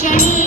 Jenny.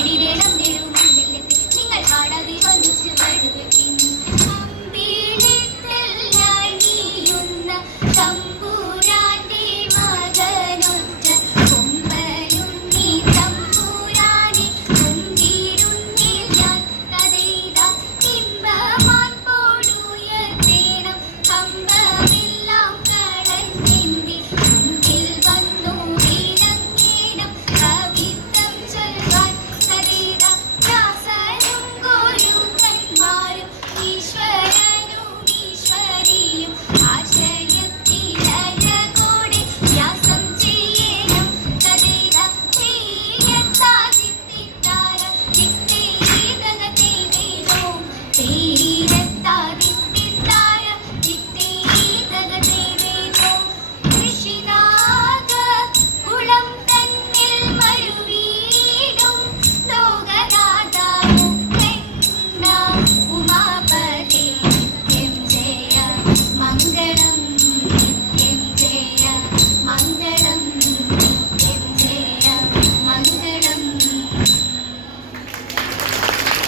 செடிதேனம்